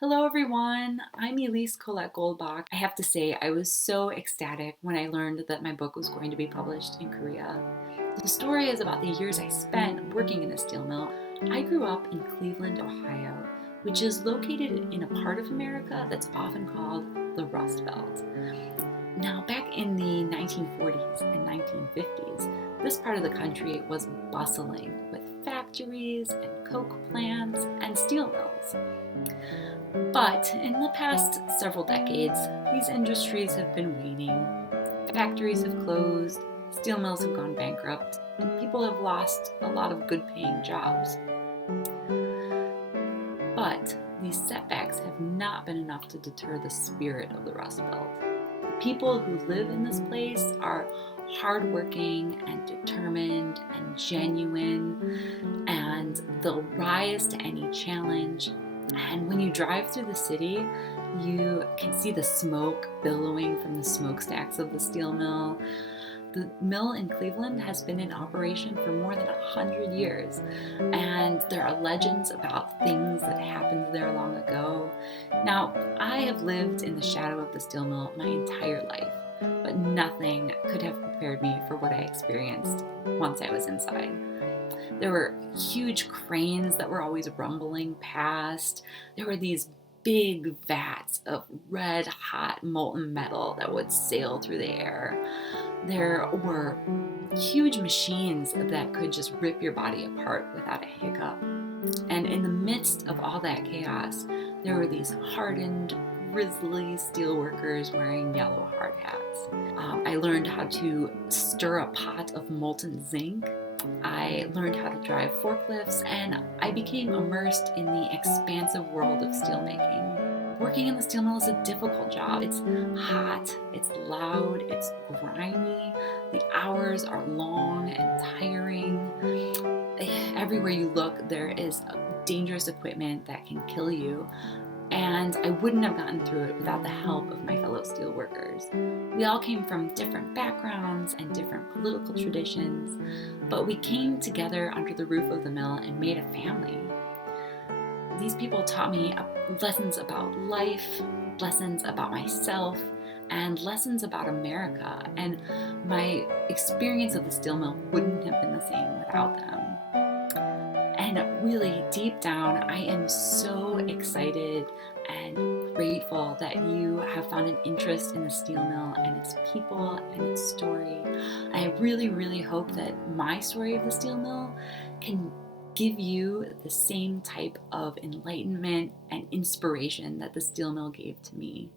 Hello everyone, I'm Elise Colette Goldbach. I have to say, I was so ecstatic when I learned that my book was going to be published in Korea. The story is about the years I spent working in a steel mill. I grew up in Cleveland, Ohio, which is located in a part of America that's often called the Rust Belt. Now, back in the 1940s and 1950s, this part of the country was bustling with factories and coke plants and steel mills. But in the past several decades, these industries have been waning. Factories have closed, steel mills have gone bankrupt, and people have lost a lot of good paying jobs. But these setbacks have not been enough to deter the spirit of the Rust Belt. The people who live in this place are hardworking and determined and genuine, and they'll rise to any challenge. And when you drive through the city, you can see the smoke billowing from the smokestacks of the steel mill. The mill in Cleveland has been in operation for more than 100 years, and there are legends about things that happened there long ago. Now, I have lived in the shadow of the steel mill my entire life, but nothing could have prepared me for what I experienced once I was inside. There were huge cranes that were always rumbling past. There were these big vats of red hot molten metal that would sail through the air. There were huge machines that could just rip your body apart without a hiccup. And in the midst of all that chaos, there were these hardened, grizzly steelworkers wearing yellow hard hats. I learned how to stir a pot of molten zinc. I learned how to drive forklifts, and I became immersed in the expansive world of steelmaking. Working in the steel mill is a difficult job. It's hot, it's loud, it's grimy. The hours are long and tiring. Everywhere you look, there is dangerous equipment that can kill you. And I wouldn't have gotten through it without the help of my fellow steelworkers. We all came from different backgrounds and different political traditions, but we came together under the roof of the mill and made a family. These people taught me lessons about life, lessons about myself, and lessons about America. And my experience of the steel mill wouldn't have been the same without them. And really, deep down, I am so excited and grateful that you have found an interest in the steel mill and its people and its story. I really, really hope that my story of the steel mill can give you the same type of enlightenment and inspiration that the steel mill gave to me.